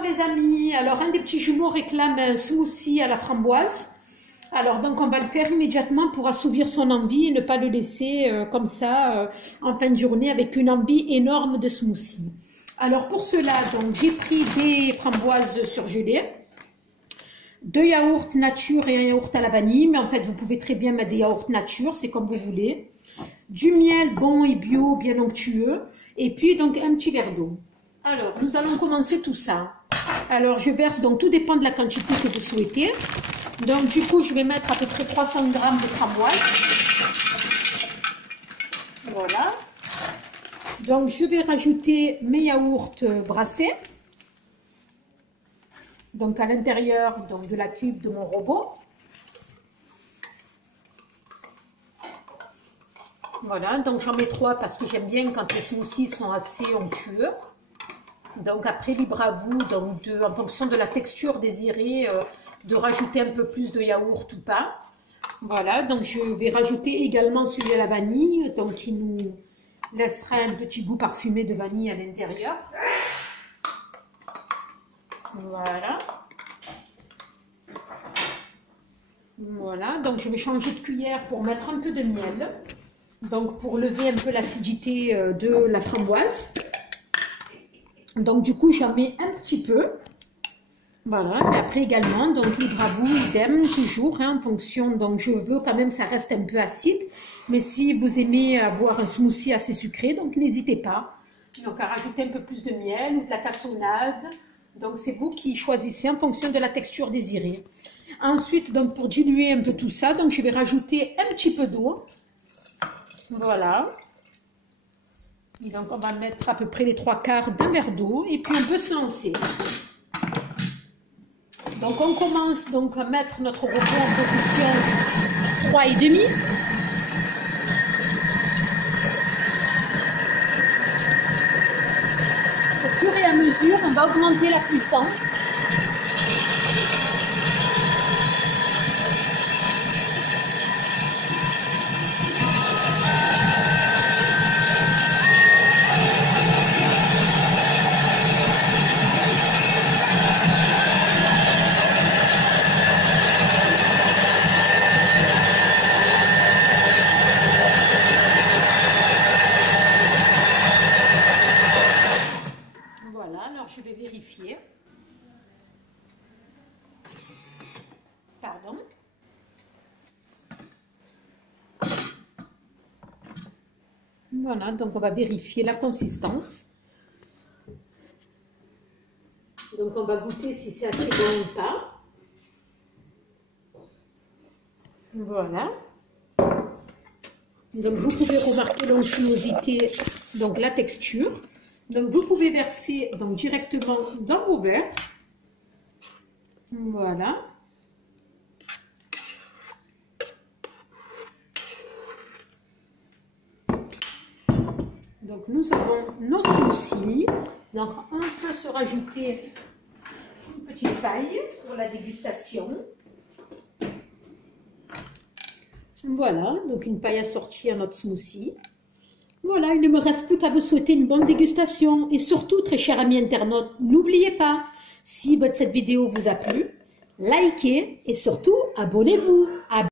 Bonsoir les amis, alors un des petits jumeaux réclame un smoothie à la framboise. Alors donc on va le faire immédiatement pour assouvir son envie et ne pas le laisser comme ça en fin de journée avec une envie énorme de smoothie. Alors pour cela, donc j'ai pris des framboises surgelées, 2 yaourts nature et un yaourt à la vanille, mais en fait vous pouvez très bien mettre des yaourts nature, c'est comme vous voulez. Du miel bon et bio, bien onctueux, et puis donc un petit verre d'eau. Alors, nous allons commencer tout ça. Alors, je verse, donc tout dépend de la quantité que vous souhaitez. Donc, du coup, je vais mettre à peu près 300 g de framboise. Voilà. Donc, je vais rajouter mes yaourts brassés. Donc, à l'intérieur de la cuve de mon robot. Voilà, donc j'en mets 3 parce que j'aime bien quand les smoothies sont assez onctueux. Donc après, libre à vous, donc en fonction de la texture désirée, de rajouter un peu plus de yaourt ou pas. Voilà, donc je vais rajouter également celui à la vanille, donc qui nous laissera un petit goût parfumé de vanille à l'intérieur. Voilà. Voilà, donc je vais changer de cuillère pour mettre un peu de miel. Donc pour lever un peu l'acidité de la framboise. Donc du coup j'en mets un petit peu, voilà, et après également, donc libre à vous, idem, toujours, hein, en fonction, donc je veux quand même ça reste un peu acide, mais si vous aimez avoir un smoothie assez sucré, donc n'hésitez pas, donc à rajouter un peu plus de miel ou de la cassonade, donc c'est vous qui choisissez en fonction de la texture désirée. Ensuite, donc pour diluer un peu tout ça, donc je vais rajouter un petit peu d'eau, voilà. Donc on va mettre à peu près les 3/4 d'un verre d'eau et puis on peut se lancer. Donc on commence donc à mettre notre robot en position 3,5. Au fur et à mesure, on va augmenter la puissance. Je vais vérifier. Pardon. Voilà, donc on va vérifier la consistance. Donc on va goûter si c'est assez bon ou pas. Voilà. Donc vous pouvez remarquer l'onctuosité, donc la texture. Donc vous pouvez verser donc directement dans vos verres. Voilà. Donc nous avons nos smoothies. Donc on peut se rajouter une petite paille pour la dégustation. Voilà, donc une paille assortie à notre smoothie. Voilà, il ne me reste plus qu'à vous souhaiter une bonne dégustation. Et surtout, très chers amis internautes, n'oubliez pas, si cette vidéo vous a plu, likez et surtout, abonnez-vous.